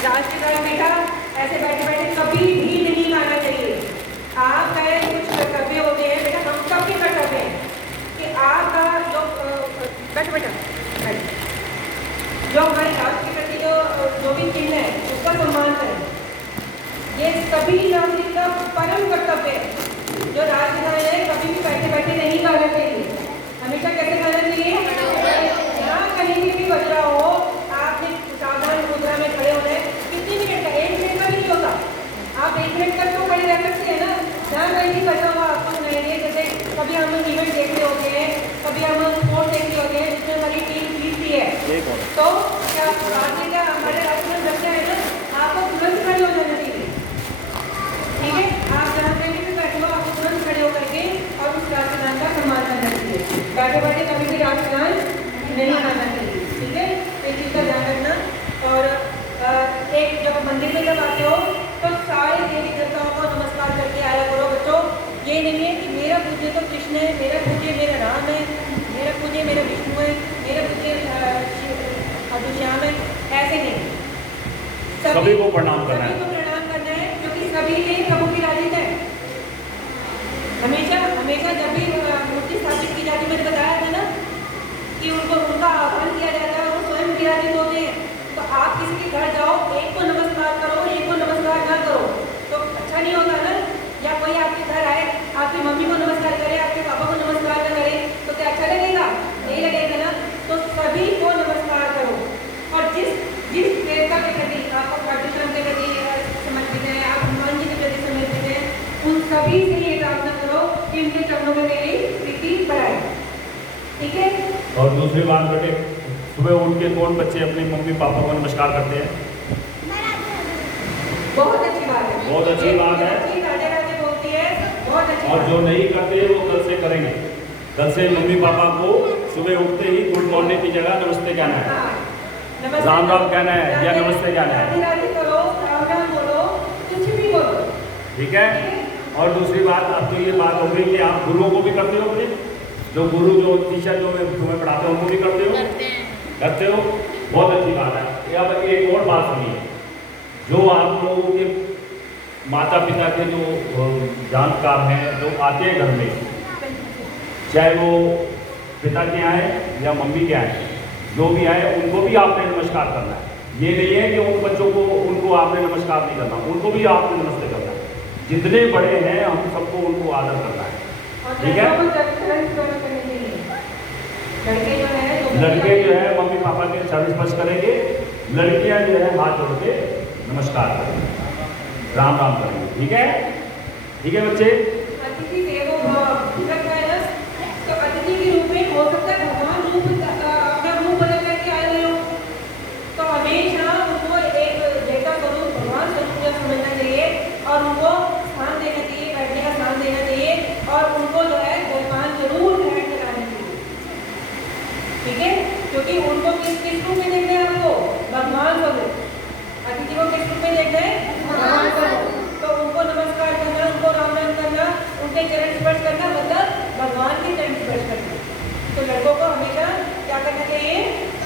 राष्ट्रगान बेटा ऐसे बैठे बैठे कभी भी नहीं गाना चाहिए। आपका कुछ कर्तव्य होते हैं बेटा, हम सबके कर्तव्य हैं कि आपका जो बैठो बेटा जो हमारे राष्ट्र के प्रति जो भी चिन्ह है उसका सम्मान करें। ये सभी नागरिक का परम कर्तव्य है। जो राष्ट्रगान है कभी भी बैठे बैठे नहीं गाना चाहिए, हमेशा कैसे गाना चाहिए? जहाँ कहीं भी बज रहा हो आपने सावधान मुद्रा में खड़े होना है। कितनी मिनट का? 1 मिनट का भी नहीं होता। आप 1 मिनट तक तो खड़े रह सकते हैं ना, जहाँ कहीं भी बचा हुआ आपको सुनाएंगे। जैसे कभी हम इवेंट देख रहे होते हैं, कभी हम स्पोर्ट देख रहे होते हैं जिसमें हमारी टीम जीतती है, तो क्या आगे का हमारे अपना बच्चा है ना, आपको तुरंत खड़े हो जाना चाहिए। ठीक है, आप जहाँ कहीं भी बैठे हो आपको तुरंत खड़े होकर के और उस राष्ट्रगान का सम्मान करना चाहिए। बैठे बैठे कभी भी राष्ट्रगान नहीं गाना चाहिए। ठीक है, इस चीज़ का ध्यान रखना। और एक जब मंदिर में जब आते हो तो सारे देवी देवताओं को नमस्कार करके आया करो बच्चों। ये नहीं है कि मेरा पूज्य तो कृष्ण है, मेरा पूज्य मेरा राम है, मेरा पूज्य मेरा विष्णु है, मेरा पूज्य श्याम है, ऐसे नहीं। सभी को प्रणाम करना है, सभी को प्रणाम करना है क्योंकि सभी ने प्रभु की राजित है। हमेशा हमेशा जब भी मूर्ति स्थापित की जाती है, मैंने बताया था ना कि उनको उनका आह्वान किया जाता है, वो स्वयं विराजित होते हैं। तो आप किसी के घर जाओ, एक को नमस्कार करो, एक को नमस्कार ना करो तो अच्छा नहीं होगा ना। या कोई आपके घर आए, आपकी मम्मी को नमस्कार करे, आपके पापा को नमस्कार ना करे तो क्या अच्छा लगेगा? नहीं लगेगा ना। तो सभी को नमस्कार करो। और जिस देवता के प्रति आपको पाठ्यक्रम के प्रति समर्पित है, आप हनुमान जी के प्रति समर्पित है, उन सभी से ये प्रार्थना करो कि उनके चरणों में मेरी प्रीति बढ़ाए। ठीक है। और दूसरी बात बेटे, सुबह उठ के कौन बच्चे अपने मम्मी पापा को नमस्कार करते हैं? बहुत अच्छी बात है, बहुत अच्छी बात है। राधे राधे बोलती है, बहुत अच्छी। और जो नहीं करते वो कल से करेंगे। कल से मम्मी पापा को सुबह उठते ही गुड मॉर्निंग की जगह नमस्ते कहना है, राम राम कहना है या नमस्ते कहना है। राधे राधे करो, राम राम बोलो, कुछ भी बोलो। ठीक है। और दूसरी बात, अब तो ये बात हो गई कि आप गुरुओं को भी करते हो, अपने जो गुरु जो टीचर जो तुम्हें पढ़ाते हो उनको भी करते हो? करते हो, बहुत अच्छी बात है। अब एक और बात सुनिए, जो आप लोगों के माता पिता के जो जानकार हैं, जो आते हैं घर में, चाहे वो पिता के आए या मम्मी के आए, जो भी आए उनको भी आपने नमस्कार करना है। ये नहीं है कि उन बच्चों को उनको आपने नमस्कार नहीं करना, उनको भी आपने नमस्ते करना है। जितने बड़े हैं हम सबको उनको आदर करना है। ठीक है। लड़के जो है मम्मी पापा के चरण स्पर्श करेंगे, लड़कियां जो है हाथ जोड़ के नमस्कार करेंगे, राम राम करेंगे। ठीक है, ठीक है बच्चे। अतिथि देवो भव है ना, तो अतिथि के रूप में हो सकता है भगवान अपना रूप बदल करके आए हुए हो, तो हमेशा उनको एक जैसा स्वरूप भगवान स्वरूप समझना चाहिए और उनको स्थान देना चाहिए, बैठने का स्थान देना चाहिए और उनको जो है जलपान जरूर ग्रहण कराना चाहिए। ठीक है, क्योंकि उनको किस रूप में देखना है? आपको भगवान स्वरूप। अतिथि को किस रूप में देखना है? भगवान स्वरूप। तो उनको नमस्कार करना, उनको राम राम करना, उनके चरण स्पर्श करना मतलब भगवान के चरण स्पर्श करना। तो लड़कों को हमेशा क्या करना चाहिए?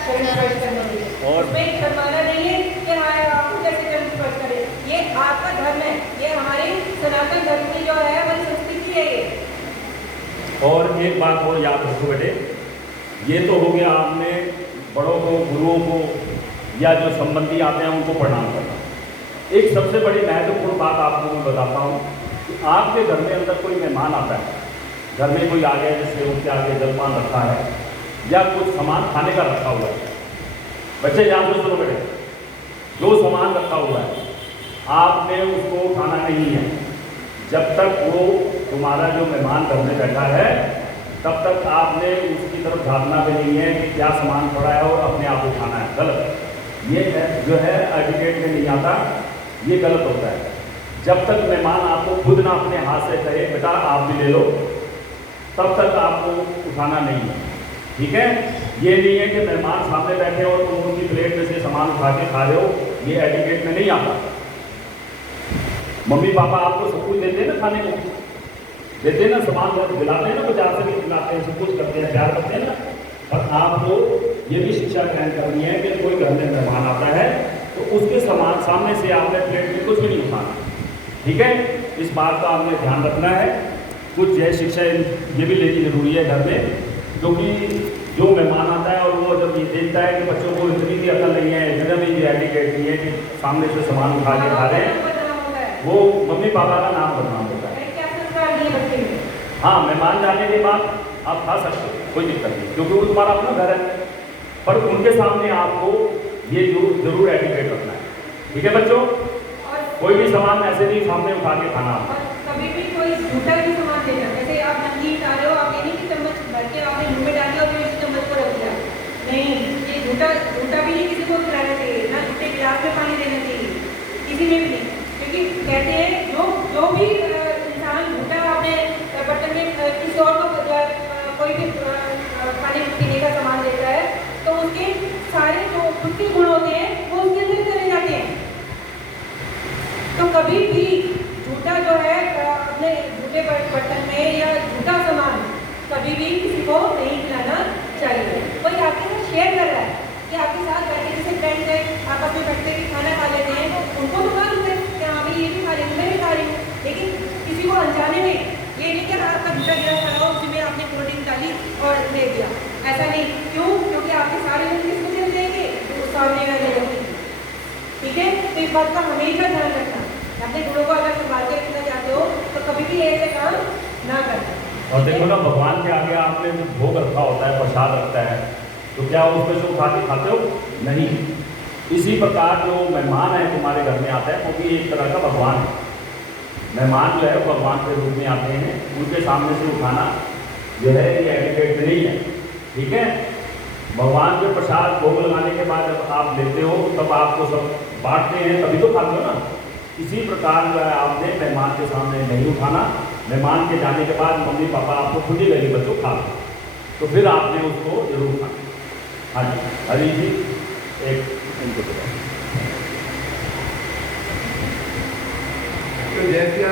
चरण स्पर्श करना चाहिए। और उसमें शर्माना नहीं है कि हाँ आपको कैसे चरण स्पर्श करें, ये आपका धर्म है, ये हमारी सनातन धर्म की जो है हमारी संस्कृति है ये। और एक बात और याद रखो बेटे, ये तो हो गया आपने बड़ों को, गुरुओं को या जो संबंधी आते हैं उनको प्रणाम करना। एक सबसे बड़ी महत्वपूर्ण बात आपको मैं बताता हूँ कि आपके घर में अंदर कोई मेहमान आता है, घर में कोई आ गया, जैसे उसके आगे जलपान रखा है या कुछ सामान खाने का रखा हुआ है। बच्चे ध्यान से सुनो बेटे, जो सामान रखा हुआ है आपने उसको खाना नहीं है जब तक वो तुम्हारा जो मेहमान घर में बैठा है, तब तक आपने उसकी तरफ झाँकना भी नहीं है कि क्या सामान पड़ा है और अपने आप उठाना है। गलत, ये जो है एटिकेट में नहीं आता, ये गलत होता है। जब तक मेहमान आपको खुद ना अपने हाथ से कहे बेटा आप भी ले लो, तब तक आपको उठाना नहीं है, ठीक है। ये नहीं है कि मेहमान सामने बैठे हो तुम उनकी प्लेट में से सामान उठा के खा रहे हो, ये एटिकेट में नहीं आता। मम्मी पापा आपको सब कुछ देते हैं ना, खाने को देते हैं ना, सामान दिलाते हैं ना, बाजार से भी दिलाते हैं, सब कुछ करते हैं, प्यार करते हैं ना। पर आपको ये भी शिक्षा ग्रहण करनी है कि कोई घर में मेहमान आता है तो उसके सामान सामने से आपने प्लेट में कुछ भी नहीं उठाना, ठीक है। इस बात का आपने ध्यान रखना है। कुछ यह शिक्षा ये भी लेनी जरूरी है घर में, क्योंकि जो मेहमान आता है और वो जब ये देखता है कि बच्चों को इतनी भी अकल नहीं है, इतना भी एटिकेट नहीं है कि सामने से सामान उठा के खा रहे हैं, वो मम्मी पापा का नाम बदनाम होता है। हाँ, मेहमान जाने के बाद आप खा सकते हो, कोई दिक्कत नहीं, क्योंकि वो तुम्हारा अपना घर है। पर उनके सामने आपको ये जरूर एटिकेट रखना है, ठीक है बच्चों। कोई भी सामान ऐसे नहीं सामने उठा के खाना। कभी भी कोई झूठा भी सामान देना, जैसे आप नमकीन खा रहे हो, आप ये नहीं कि चम्मच भर के आपने मुंह में डाली और फिर उस चम्मच को रख दिया, नहीं, ये झूठा भी नहीं किसी को खिलाना चाहिए, ना झूठे गिलास में पानी देना चाहिए, किसी में भी नहीं। क्योंकि कहते हैं जो भी इंसान झूठा अपने बर्तन में किसी और को कोई भी खाने पीने का सामान देता है तो उसके सारे जो उसके गुण होते हैं वो उसके अंदर चले जाते हैं। तो कभी भी झूठा जो है अपने झूठे बर्तन में या झूठा सामान कभी भी किसी को नहीं खिलाना चाहिए। कोई आपके साथ शेयर कर रहा है कि आपके साथ बैठे, जैसे फ्रेंड्स है आपस में बैठते कि खाना खा लेते हैं, तो उनको तो मालूम है कि हाँ भाई ये भी खा रही हूँ, मैं भी खा रही हूँ, लेकिन किसी को अनजाने में ये नहीं कि आपका झूठा गिलास खा रहा हो उसमें आपने कोल्ड ड्रिंक डाली और दे दिया, ऐसा नहीं। क्यों? क्योंकि आपके सारे लोग किसको दे देंगे, तो सामने वाले लोग, ठीक है। तो इस बात का हमेशा ध्यान रखना, अपने गुणों को अगर संभाल के रखना चाहते हो तो कभी भी ऐसे काम ना करना। और देखो ना, भगवान के आगे आपने जो भोग रखा होता है, प्रसाद रखता है, तो क्या उसमें से उठा के खाते हो? नहीं। इसी प्रकार जो मेहमान है तुम्हारे घर में आता है, क्योंकि एक तरह का भगवान है, मेहमान जो है भगवान के रूप में आते हैं, उनके सामने से उठाना जो है ये एटिकेट नहीं है, ठीक है। भगवान के प्रसाद भोग लगाने के बाद जब आप लेते हो तब आपको सब बांटते हैं, तभी तो खाते हो ना। इसी प्रकार जो है आपने मेहमान के सामने नहीं उठाना। मेहमान के जाने के बाद मम्मी पापा आपको खुद ही लगी बच्चों खा लो, तो फिर आपने उसको जरूर खाना। हाँ जी, हरी जी एक इनको तो जैसे